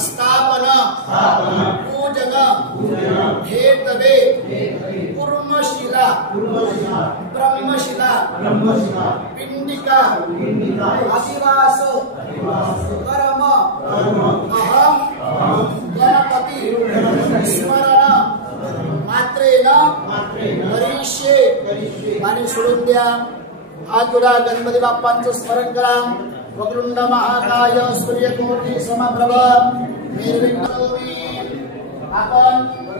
स्थापना पूजन हेतवे कुर्मशिला ब्रह्मशिला पिंडिका अधिवास कर्म अहम गणपति स्मरण मात्रेन करिष्ये आणि सोडून द्या। हात जोडा, गणपती बाप्पांचं स्मरण करा। वक्रतुंड महाकाय सूर्यकोटि समप्रभ निर्विघ्नोमी। आपण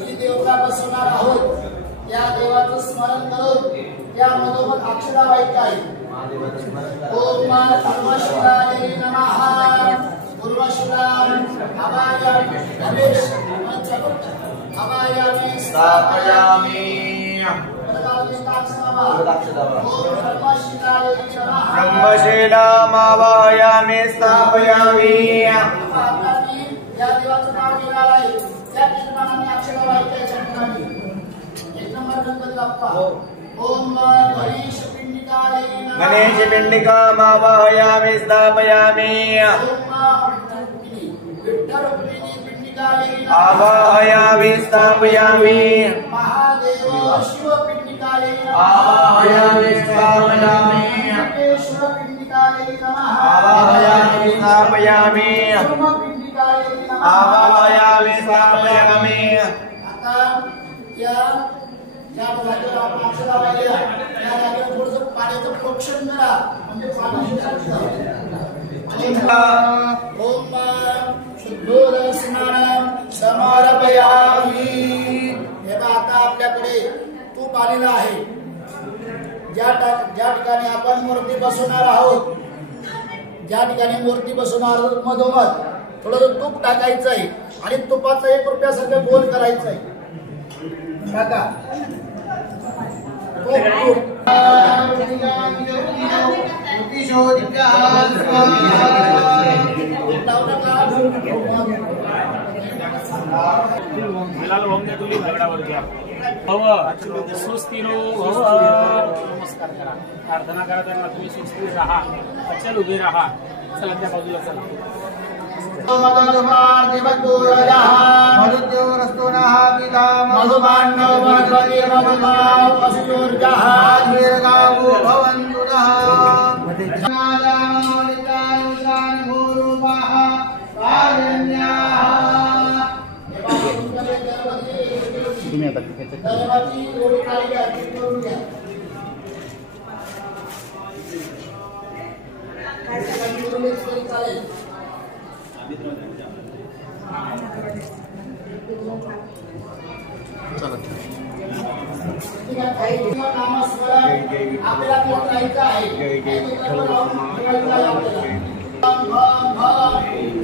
जी देवता बसवणार आहोत त्या देवाचं स्मरण करून त्या मधोमध अक्षरा वाईट आहे। ओम सर्वशिवाय नमः। पूर्वशिवाय अवायामि गणेश अवायामि स्थापयामि। ब्रह्मशिलामावायामि स्थापयामि। या देवाचं नाव घेणार आहे त्या ठिकाणी अक्षरा वाईट आहे। एक नंबर गणपती बाप्पा। ओम गणेश पिंडिकाय नमः। गणेश पिंडिकामावायामि स्थापयामि। आवाहयामि स्थापयामि। महादेव शिव पिंडिकाय आवाहयामि स्थापयामि। विश्वेश्वर पिंडिकाय नमः। आवाहयामि स्थापयामि। पिंडिकाय नमः। आवाहयामि स्थापयामि। आता या जागेवर आपण अक्षरा वाहिली त्या जागेवर थोडंसं पाण्याचं प्रोक्षण करा म्हणजे पाणी ओम शुद्धोद स्नानं समर्पयामि। हे आता आपल्याकडे तूप आलेलं आहे। ज्या ठिकाणी आपण मूर्ती बसवणार आहोत ज्या ठिकाणी मूर्ती बसवणार मधोमध थोडं तूप टाकायचं आहे आणि तुपाचा 1 रुपयासारखं गोल करायचं आहे। टाका सुस्थिरो भव। नमस्कार करा, प्रार्थना करा त्यांना। तुम्ही सुस्थिर राहा, अचल उभे राहा। चला त्या बाजूला चला।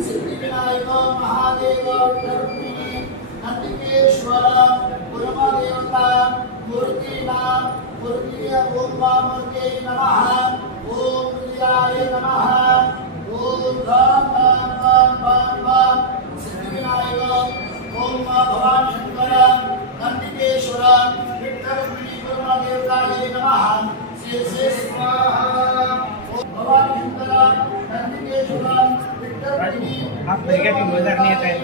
सिद्धिविनायक महादेव नंदिकेश्वर गुरुदेवता मूर्तीनाम मूर्ति ओम मूर्ति नमः। ओम प्रियाय नमः। ओम राम राम राम राम राम सिद्धिविनायक ओम भगवान शंकर नंदिकेश्वर विठ्ठल गुरुदेवताय नमः। श्री स्वाहा। ओम भगवान शंकर नंदिकेश्वर विठ्ठल आप नेगेटिव नजर नहीं आता है।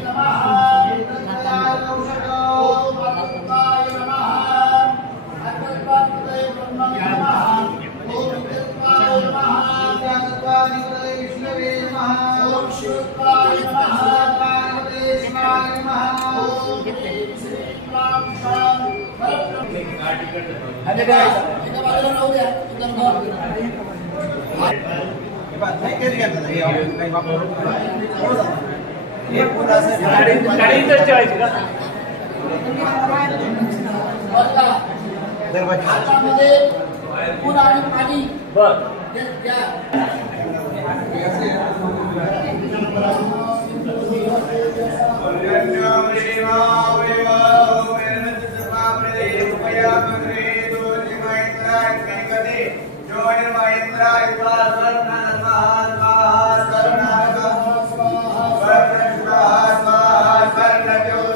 ओम अनंताय नमः। अनंताय नमः। ओम विद्याय नमः। ज्ञानत्वाय विष्णवे नमः। ओम शिवाय नमः। पार्वतीश्वराय नमः। ओम श्री राम शाम अरे इधर बाजूला राहू द्या। हातामध्ये पूर आणि पाणी Mother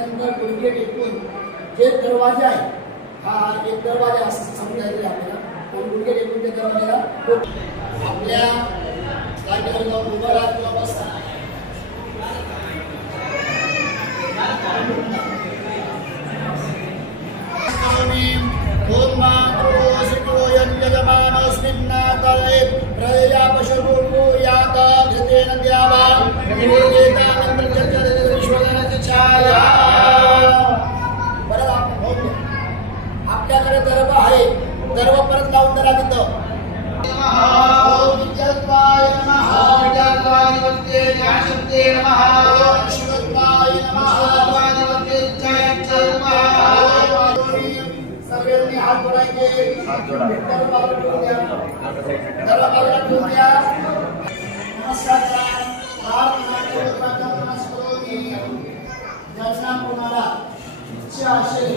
झाल्यानंतर गुडघे टेकून जे दरवाजा आहे हा एक दरवाजा असं समजायचं आपल्याला आणि गुडघे टेकून त्या दरवाजाला आपल्या जागेवर जाऊन उभं राहा किंवा बसा. ओम मातृ यजमानस्मिन्नातये प्रया पशुरूपो याता घृतेन द्यावा निवेदिता मंत्रचर्चा विश्वजनाची छाया. परत आपल्याकडे दर्भ आहे. दर्भ परत लावून धरा तिथं. ओम विद्यात्वाय नमः. विद्यात्वाय ज्ञानशक्ते नमः. ओम शिवत्वाय नमः. सगळ्यांनी हात जोडायचे. दरबाराला ठेवून द्या. दरबाराला ठेवून द्या. नमस्कार करा. ज्यांना कोणाला इच्छा असेल